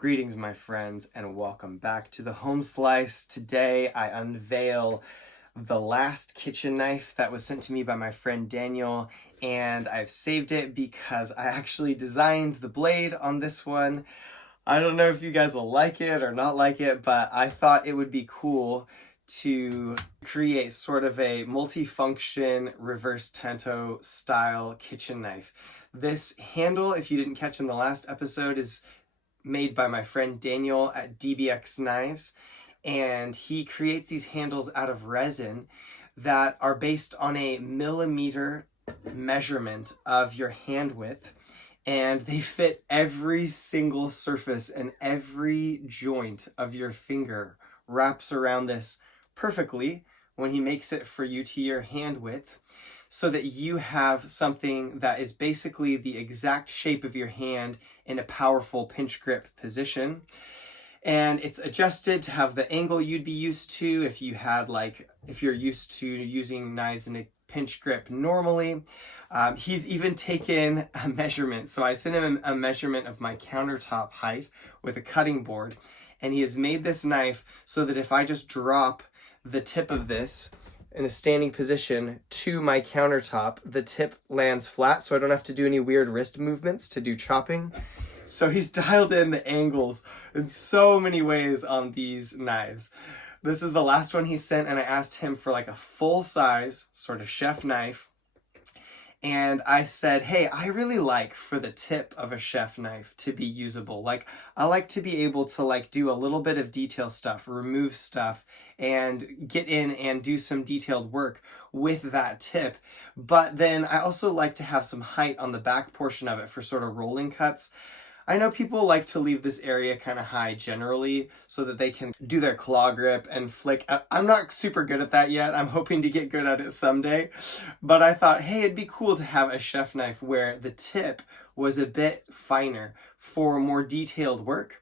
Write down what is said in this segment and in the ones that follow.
Greetings, my friends, and welcome back to the Home Slice. Today, I unveil the last kitchen knife that was sent to me by my friend Daniel, and I've saved it because I actually designed the blade on this one. I don't know if you guys will like it or not like it, but I thought it would be cool to create sort of a multifunction reverse tanto style kitchen knife. This handle, if you didn't catch in the last episode, is made by my friend Daniel at DBx Knives, and he creates these handles out of resin that are based on a millimeter measurement of your hand width, and they fit every single surface, and every joint of your finger wraps around this perfectly when he makes it for you to your hand width, so that you have something that is basically the exact shape of your hand in a powerful pinch grip position. And it's adjusted to have the angle you'd be used to if you're used to using knives in a pinch grip normally. He's even taken a measurement. So I sent him a measurement of my countertop height with a cutting board, and he has made this knife so that if I just drop the tip of this in a standing position to my countertop, the tip lands flat, so I don't have to do any weird wrist movements to do chopping. So he's dialed in the angles in so many ways on these knives. This is the last one he sent, and I asked him for like a full size sort of chef knife. And I said, hey, I really like for the tip of a chef knife to be usable. Like, I like to be able to do a little bit of detail stuff, remove stuff, and get in and do some detailed work with that tip. But then I also like to have some height on the back portion of it for sort of rolling cuts. I know people like to leave this area kind of high generally so that they can do their claw grip and flick. I'm not super good at that yet. I'm hoping to get good at it someday. But I thought, hey, it'd be cool to have a chef knife where the tip was a bit finer for more detailed work.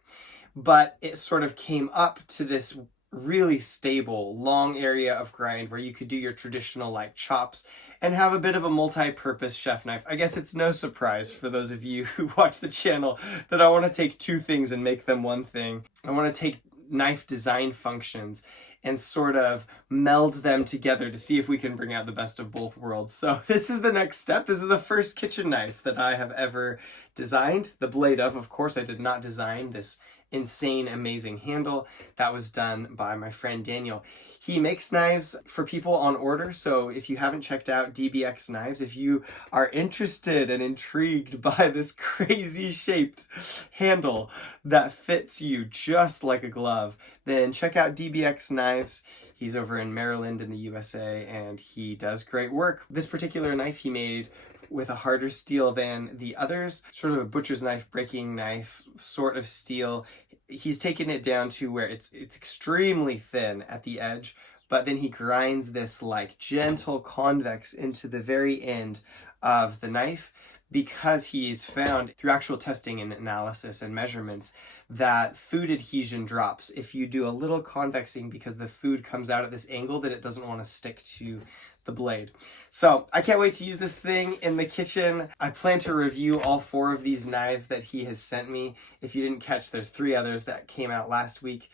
But it sort of came up to this really stable, long area of grind where you could do your traditional chops and have a bit of a multi-purpose chef knife. I guess it's no surprise for those of you who watch the channel that I want to take two things and make them one thing. I want to take knife design functions and sort of meld them together to see if we can bring out the best of both worlds. So this is the next step. This is the first kitchen knife that I have ever designed. The blade of course, I did not design this insane, amazing handle. That was done by my friend Daniel. He makes knives for people on order, so if you haven't checked out DBx Knives, if you are interested and intrigued by this crazy shaped handle that fits you just like a glove, then check out DBx Knives. He's over in Maryland in the USA, and he does great work. This particular knife he made with a harder steel than the others, sort of a butcher's knife, breaking knife sort of steel. He's taken it down to where it's extremely thin at the edge, but then he grinds this gentle convex into the very end of the knife, because he's found through actual testing and analysis and measurements that food adhesion drops if you do a little convexing, because the food comes out at this angle that it doesn't want to stick to the blade. So I can't wait to use this thing in the kitchen. I plan to review all 4 of these knives that he has sent me. If you didn't catch, there's 3 others that came out last week.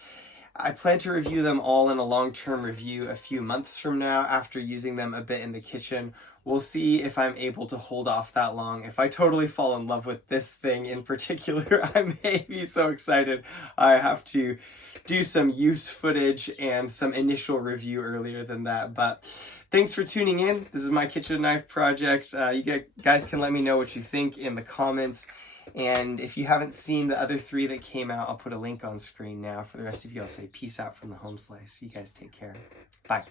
I plan to review them all in a long-term review a few months from now after using them a bit in the kitchen. We'll see if I'm able to hold off that long. If I totally fall in love with this thing in particular, I may be so excited I have to do some use footage and some initial review earlier than that. But thanks for tuning in. This is my kitchen knife project. You guys can let me know what you think in the comments. And if you haven't seen the other 3 that came out, I'll put a link on screen now. For the rest of you, I'll say peace out from the Home Slice. You guys take care. Bye.